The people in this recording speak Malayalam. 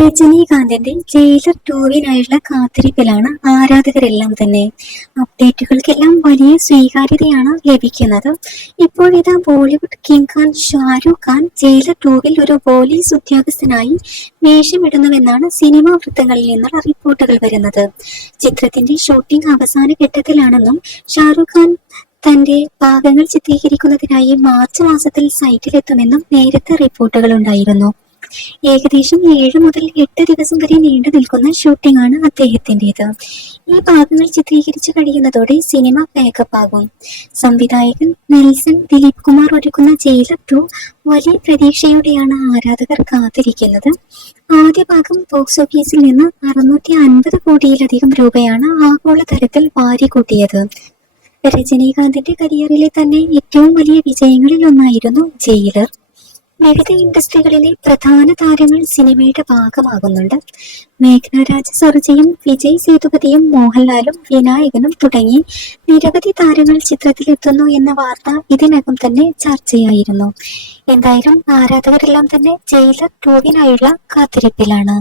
രജനീകാന്തിന്റെ ജയിലർ 2വിനായുള്ള കാത്തിരിപ്പിലാണ് ആരാധകരെല്ലാം തന്നെ. അപ്ഡേറ്റുകൾക്കെല്ലാം വലിയ സ്വീകാര്യതയാണ് ലഭിക്കുന്നത്. ഇപ്പോഴിതാ ബോളിവുഡ് കിങ് ഖാൻ ഷാരൂഖ് ഖാൻ ജയിലർ 2വിൽ ഒരു പോലീസ് ഉദ്യോഗസ്ഥനായി വേഷമിടുന്നുവെന്നാണ് സിനിമാ വൃത്തങ്ങളിൽ നിന്നുള്ള റിപ്പോർട്ടുകൾ വരുന്നത്. ചിത്രത്തിന്റെ ഷൂട്ടിംഗ് അവസാന ഘട്ടത്തിലാണെന്നും ഷാരൂഖ് ഖാൻ തന്റെ ഭാഗങ്ങൾ ചിത്രീകരിക്കുന്നതിനായി മാർച്ച് മാസത്തിൽ സൈറ്റിലെത്തുമെന്നും നേരത്തെ റിപ്പോർട്ടുകൾ ഉണ്ടായിരുന്നു. ഏകദേശം 7 മുതൽ 8 ദിവസം വരെ നീണ്ടു നിൽക്കുന്ന ഷൂട്ടിംഗ് ആണ് അദ്ദേഹത്തിൻ്റെത്. ഈ ഭാഗങ്ങൾ ചിത്രീകരിച്ചു കഴിയുന്നതോടെ സിനിമ പാക്കപ്പ് ആകും. സംവിധായകൻ നെൽസൺ ദിലീപ് കുമാർ ഒരുക്കുന്ന ജയിലർ 2 വലിയ പ്രതീക്ഷയോടെയാണ് ആരാധകർ കാത്തിരിക്കുന്നത്. ആദ്യ ഭാഗം ബോക്സ് ഓഫീസിൽ നിന്ന് 650 കോടിയിലധികം രൂപയാണ് ആഗോളതലത്തിൽ വാരിക്കൂട്ടിയത്. രജനീകാന്തിന്റെ കരിയറിലെ തന്നെ ഏറ്റവും വലിയ വിജയങ്ങളിൽ ഒന്നായിരുന്നു ജയിലർ. വിവിധ ഇൻഡസ്ട്രികളിലെ പ്രധാന താരങ്ങൾ സിനിമയുടെ ഭാഗമാകുന്നുണ്ട്. മേഘ്ന രാജ് സർജയും വിജയ് സേതുപതിയും മോഹൻലാലും വിനായകനും തുടങ്ങി നിരവധി താരങ്ങൾ ചിത്രത്തിലെത്തുന്നു എന്ന വാർത്ത ഇതിനകം തന്നെ ചർച്ചയായിരുന്നു. എന്തായാലും ആരാധകരെല്ലാം തന്നെ ജയിലർ 2വിനായുള്ള കാത്തിരിപ്പിലാണ്.